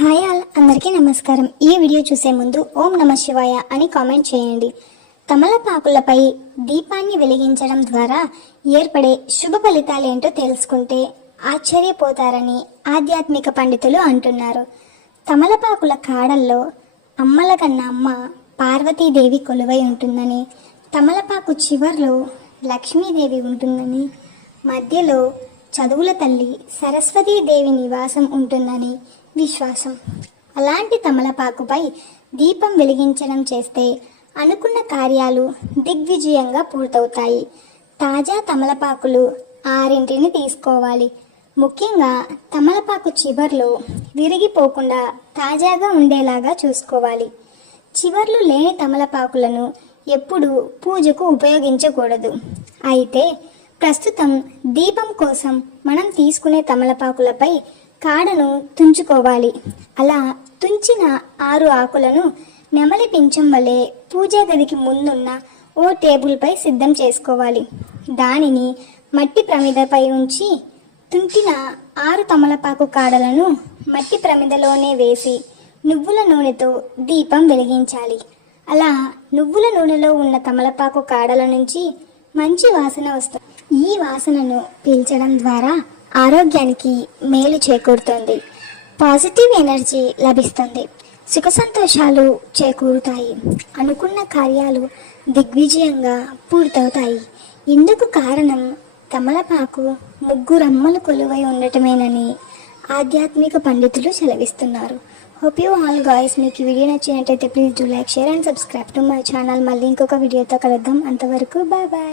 Hi all అందరికీ నమస్కారం. ఈ వీడియో చూసే ముందు ఓం నమ శివాయ అని కామెంట్ చేయండి. తమలపాకులపై దీపాన్ని వెలిగించడం ద్వారా ఏర్పడే శుభ ఫలితాలేంటో తెలుసుకుంటే ఆశ్చర్యపోతారని ఆధ్యాత్మిక పండితులు అంటున్నారు. తమలపాకుల కాడల్లో అమ్మల కన్నా అమ్మ పార్వతీదేవి కొలువై ఉంటుందని తమలపాకు చివర్లో లక్ష్మీదేవి ఉంటుందని మధ్యలో చదువుల తల్లి సరస్వతీదేవి నివాసం ఉంటుందని విశ్వాసం. అలాంటి తమలపాకుపై దీపం వెలిగించడం చేస్తే అనుకున్న కార్యాలు దిగ్విజయంగా పూర్తవుతాయి. తాజా తమలపాకులు ఆరింటిని తీసుకోవాలి. ముఖ్యంగా తమలపాకు చివర్లో విరిగిపోకుండా తాజాగా ఉండేలాగా చూసుకోవాలి. చివర్లు లేని తమలపాకులను ఎప్పుడూ పూజకు ఉపయోగించకూడదు. అయితే ప్రస్తుతం దీపం కోసం మనం తీసుకునే తమలపాకులపై కాడను తుంచుకోవాలి. అలా తుంచిన ఆరు ఆకులను నెమలి పింఛం వలె పూజా గదికి ముందున్న ఓ టేబుల్పై సిద్ధం చేసుకోవాలి. దానిని మట్టి ప్రమిదపై ఉంచి తుంటిన ఆరు తమలపాకు కాడలను మట్టి ప్రమిదలోనే వేసి నువ్వుల నూనెతో దీపం వెలిగించాలి. అలా నువ్వుల నూనెలో ఉన్న తమలపాకు కాడల నుంచి మంచి వాసన వస్తుంది ఈ వాసనను పీల్చడం ద్వారా ఆరోగ్యానికి మేలు చేకూరుతుంది. పాజిటివ్ ఎనర్జీ లభిస్తుంది. సుఖ సంతోషాలు చేకూరుతాయి. అనుకున్న కార్యాలు దిగ్విజయంగా పూర్తవుతాయి. ఇందుకు కారణం తమలపాకు ముగ్గురమ్మలు కొలువై ఉండటమేనని ఆధ్యాత్మిక పండితులు సెలవిస్తున్నారు. హోప్ యూ ఆల్ గాయస్ మీకు వీడియో నచ్చినట్టయితే please do like share and subscribe to my channel మళ్ళీ ఇంకొక వీడియోతో కలుద్దాం. అంతవరకు బాయ్ బాయ్